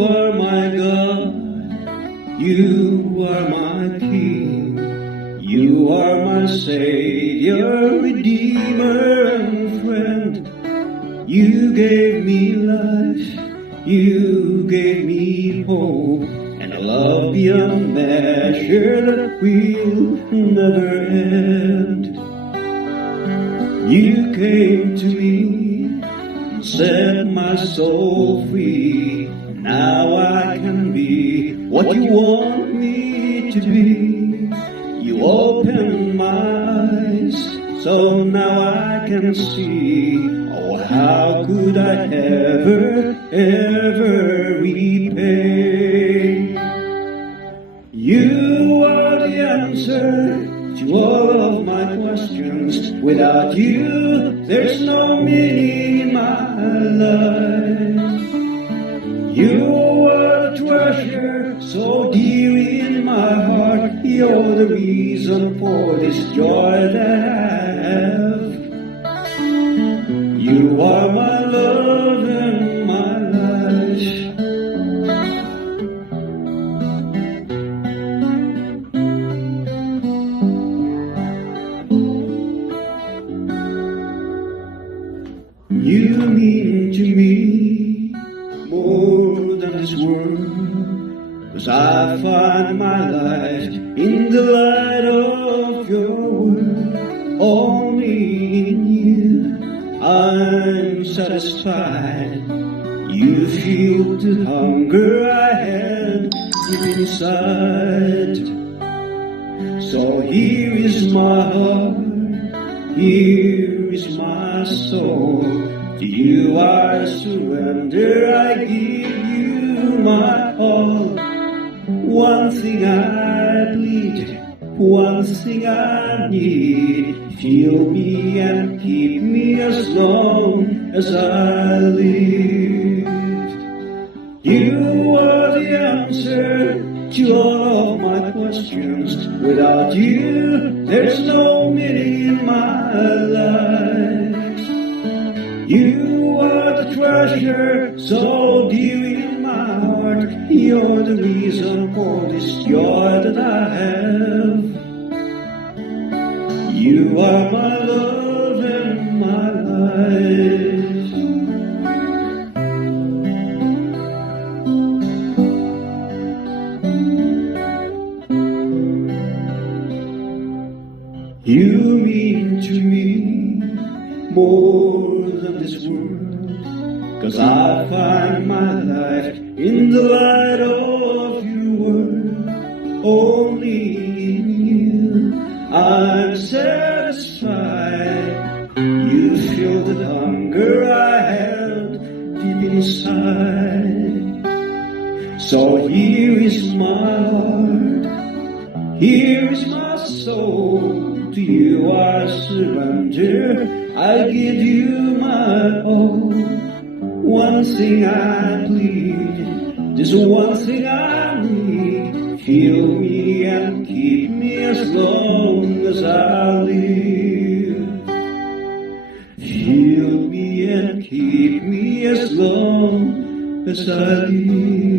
are my God, you are my King, you are my Savior, Redeemer and friend. You gave me life, you gave me hope, and a love beyond measure that will never end. You came to me and set my soul free. Now I can be what you want me to be. You opened my eyes, so now I can see. Oh, how could I ever repay? You are the answer to all of my questions. Without you, there's no meaning in my life. You are the treasure so dear in my heart. You're the reason for this joy that I have. You are my love and my life. You mean to me more than this world, 'cause I find my life in the light of your word. Only in you I'm satisfied. You filled the hunger I had deep inside. So here is my heart, here is my soul. To you I surrender, I give you my all. One thing I plead, one thing I need. Fill me and keep me as long as I live. You are the answer to all of my questions. Without you, there's no meaning in my life. You are the treasure so dear in my heart. You're the reason for this joy that I have. You are my love and my life. You mean to me more than this world, 'cause I find my life in the light of your word. Only in you I'm satisfied. You fill the hunger I had deep inside. So here is my heart, here is my soul. To you I surrender, I give you my all. One thing I plead, this one thing I need. Fill me and keep me as long as I live. Fill me and keep me as long as I live.